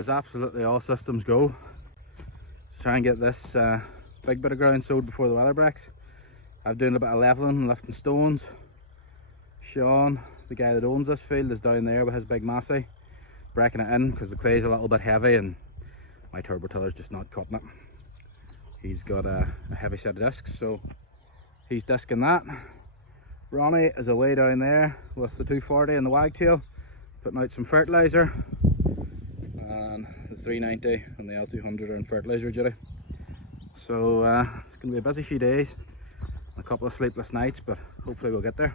As absolutely all systems go to try and get this big bit of ground sowed before the weather breaks. I'm doing a bit of levelling and lifting stones. Sean, the guy that owns this field, is down there with his big Massey, breaking it in because the clay's a little bit heavy and my turbo tiller's just not cutting it. He's got a heavy set of discs, so he's discing that. Ronnie is away down there with the 240 and the wagtail, putting out some fertilizer. And the 390 and the L200 are in fertilizer duty. So it's going to be a busy few days, a couple of sleepless nights, but hopefully we'll get there.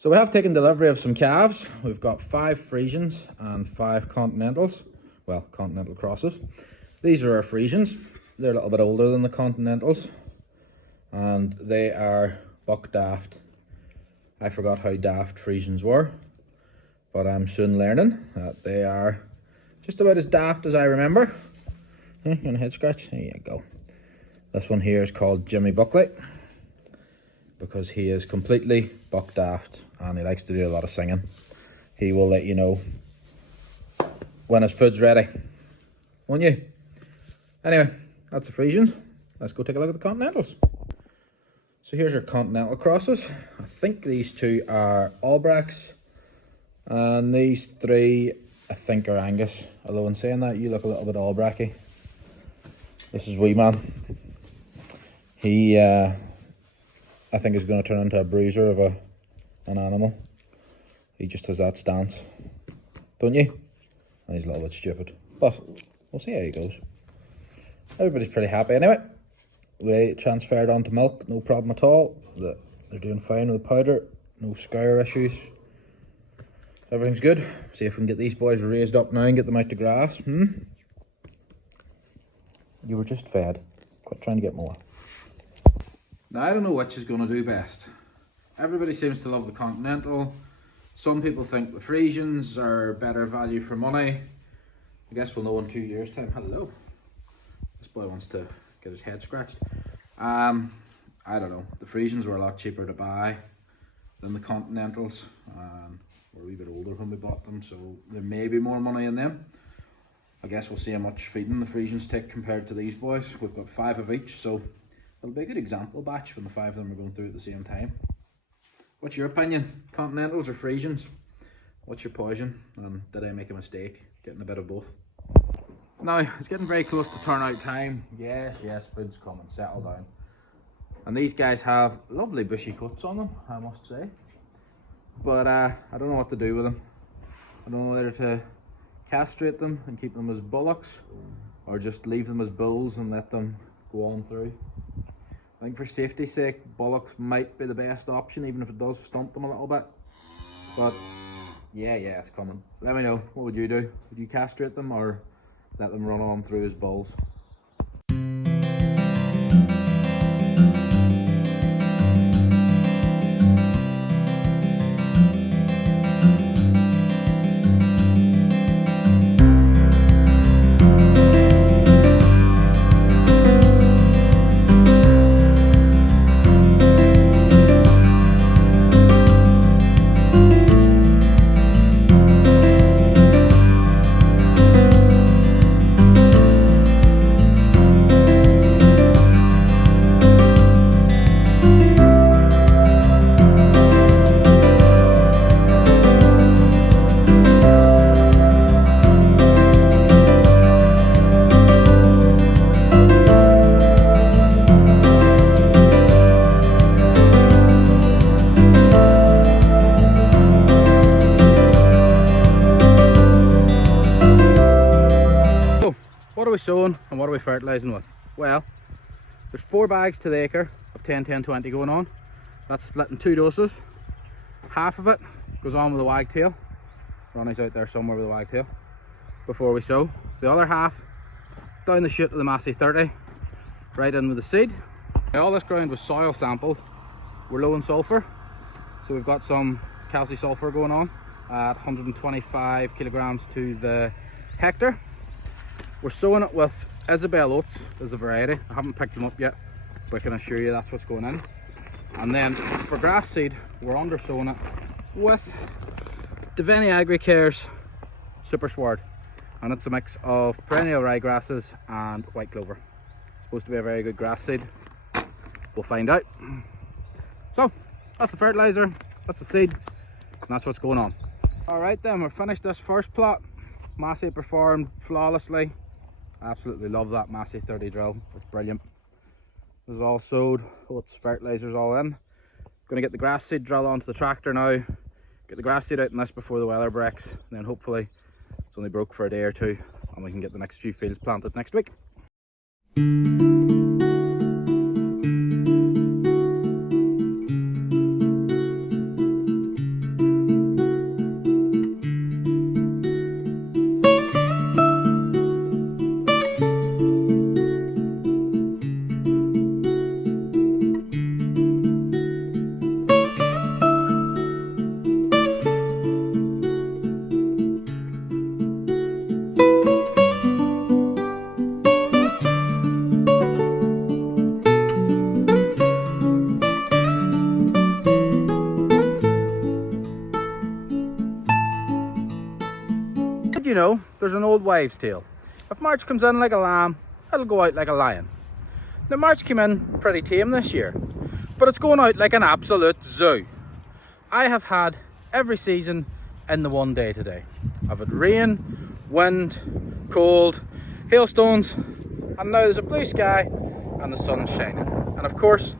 So we have taken delivery of some calves. We've got 5 Frisians and 5 continentals. Well, continental crosses. These are our Frisians. They're a little bit older than the continentals. And they are buck daft. I forgot how daft Frisians were, but I'm soon learning that they are just about as daft as I remember. You want a head scratch? There you go. This one here is called Jimmy Buckley, because he is completely buck daft and he likes to do a lot of singing. He will let you know when his food's ready, won't you? Anyway, that's the Frisians. Let's go take a look at the continentals. So here's our continental crosses. I think these 2 are Albracks and these 3 I think are Angus. Although in saying that, you look a little bit Albracky. This is wee man. He I think is going to turn into a bruiser of an animal. He just has that stance, don't you? And he's a little bit stupid, but we'll see how he goes. Everybody's pretty happy anyway. We transferred onto milk, no problem at all. They're doing fine with the powder, no scour issues. Everything's good. See if we can get these boys raised up now and get them out to grass. You were just fed. Quit trying to get more. Now, I don't know which is going to do best. Everybody seems to love the Continental. Some people think the Frisians are better value for money. I guess we'll know in 2 years' time. Hello. This boy wants to get his head scratched. I don't know. The Frisians were a lot cheaper to buy than the Continentals. We're a wee bit older when we bought them, so there may be more money in them. I guess we'll see how much feeding the Frisians take compared to these boys. We've got 5 of each, so it'll be a good example batch when the 5 of them are going through at the same time. What's your opinion? Continentals or Frisians? What's your poison? And did I make a mistake getting a bit of both? Now, it's getting very close to turnout time. Yes, food's coming, settle down. And these guys have lovely bushy coats on them, I must say. But I don't know what to do with them. I don't know whether to castrate them and keep them as bullocks, or just leave them as bulls and let them go on through. I think for safety's sake, bullocks might be the best option, even if it does stump them a little bit. But yeah, it's coming. Let me know, what would you do? Would you castrate them or let them run on through as bulls? sowing and what are we fertilising with? Well, there's 4 bags to the acre of 10-10-20 going on. That's split in 2 doses. Half of it goes on with a wagtail. Ronnie's out there somewhere with a wagtail before we sow. The other half down the chute of the Massey 30, right in with the seed. Now, all this ground was soil sampled. We're low in sulphur, so we've got some calcium sulphur going on at 125 kilograms to the hectare. We're sowing it with Isabel oats as a variety. I haven't picked them up yet, but I can assure you that's what's going in. And then for grass seed, we're under sowing it with Deveni Agricare's Super Sward, and it's a mix of perennial ryegrasses and white clover. It's supposed to be a very good grass seed. We'll find out. So that's the fertilizer, that's the seed, and that's what's going on. All right then, we've finished this first plot. Massey performed flawlessly. Absolutely love that Massey 30 drill. It's brilliant. This is all sowed. Oats, fertilizers all in. Gonna get the grass seed drill onto the tractor now. Get the grass seed out in this before the weather breaks. And then hopefully it's only broke for a day or two and we can get the next few fields planted next week. You know, there's an old wives' tale. If March comes in like a lamb, it'll go out like a lion. Now, March came in pretty tame this year, but it's going out like an absolute zoo. I have had every season in the one day today. I've had rain, wind, cold, hailstones, and now there's a blue sky and the sun's shining. And of course,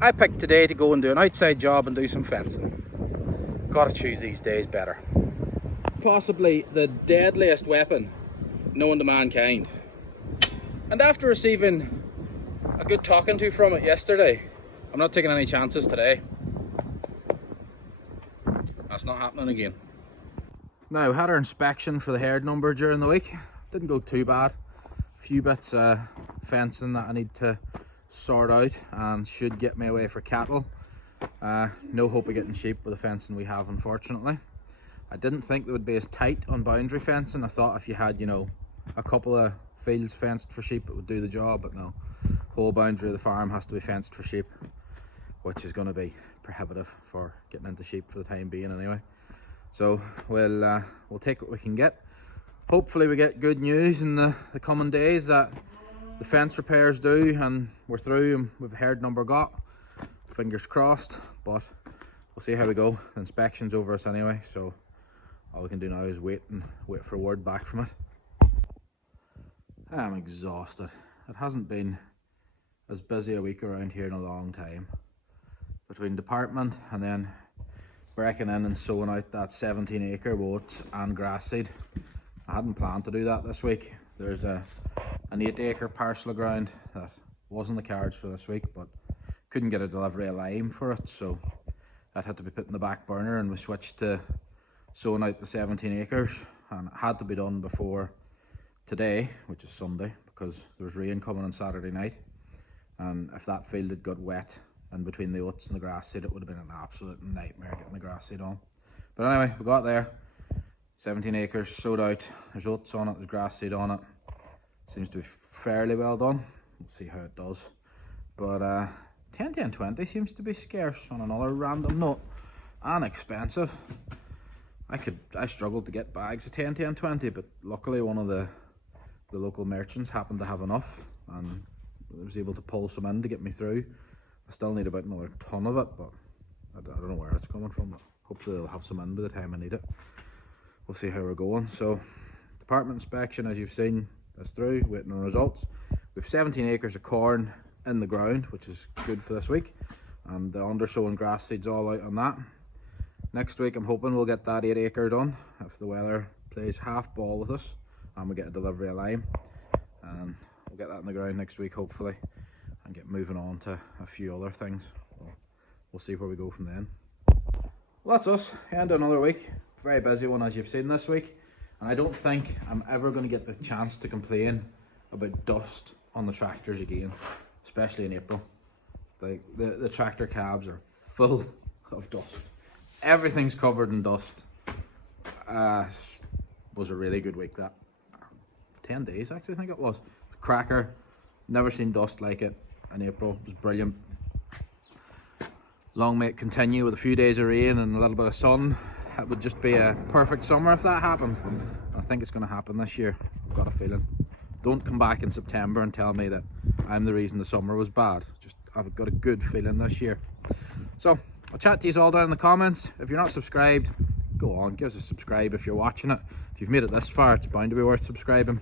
I picked today to go and do an outside job and do some fencing. Gotta choose these days better. Possibly the deadliest weapon known to mankind. And after receiving a good talking to from it yesterday, I'm not taking any chances today. That's not happening again. Now, had our inspection for the herd number during the week. Didn't go too bad. A few bits of fencing that I need to sort out and should get me away for cattle. No hope of getting sheep with the fencing we have, unfortunately. I didn't think they would be as tight on boundary fencing. I thought if you had, you know, a couple of fields fenced for sheep, it would do the job, but no. Whole boundary of the farm has to be fenced for sheep, which is going to be prohibitive for getting into sheep for the time being anyway. So we'll take what we can get. Hopefully we get good news in the coming days that the fence repairs do and we're through and we've herd number got. Fingers crossed, but we'll see how we go. The inspection's over us anyway, so all we can do now is wait for a word back from it. I'm exhausted. It hasn't been as busy a week around here in a long time. Between department and then breaking in and sowing out that 17 acre oats and grass seed. I hadn't planned to do that this week. There's an 8 acre parcel of ground that wasn't the cards for this week, but couldn't get a delivery of lime for it, so that had to be put in the back burner and we switched to sowing out the 17 acres, and it had to be done before today, which is Sunday, because there was rain coming on Saturday night, and if that field had got wet in between the oats and the grass seed, it would have been an absolute nightmare getting the grass seed on. But anyway, we got there. 17 acres sowed out. There's oats on it, there's grass seed on it. Seems to be fairly well done. We'll see how it does. But 10-10-20 seems to be scarce on another random note, and expensive. I struggled to get bags of 10-10-20, but luckily one of the local merchants happened to have enough and I was able to pull some in to get me through. I still need about another ton of it, but I don't know where it's coming from. Hopefully they'll have some in by the time I need it. We'll see how we're going. So department inspection, as you've seen, is through, waiting on results. We've 17 acres of corn in the ground, which is good for this week, and the undersow and grass seeds all out on that. Next week I'm hoping we'll get that 8 acre done if the weather plays half ball with us and we get a delivery of lime. and we'll get that in the ground next week hopefully, and get moving on to a few other things. We'll see where we go from then. Well, that's us, end of another week. Very busy one, as you've seen this week, and I don't think I'm ever going to get the chance to complain about dust on the tractors again, especially in April. Like the tractor cabs are full of dust. Everything's covered in dust. Was a really good week, that. 10 days actually I think it was. Cracker. Never seen dust like it in April. It was brilliant. Long may it continue with a few days of rain and a little bit of sun. It would just be a perfect summer if that happened. I think it's going to happen this year. I've got a feeling. Don't come back in September and tell me that I'm the reason the summer was bad. Just, I've got a good feeling this year. So I'll chat to you all down in the comments. If you're not subscribed, go on, give us a subscribe if you're watching it. If you've made it this far, it's bound to be worth subscribing.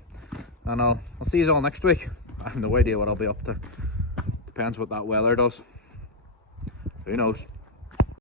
And I'll see you all next week. I have no idea what I'll be up to. Depends what that weather does. Who knows?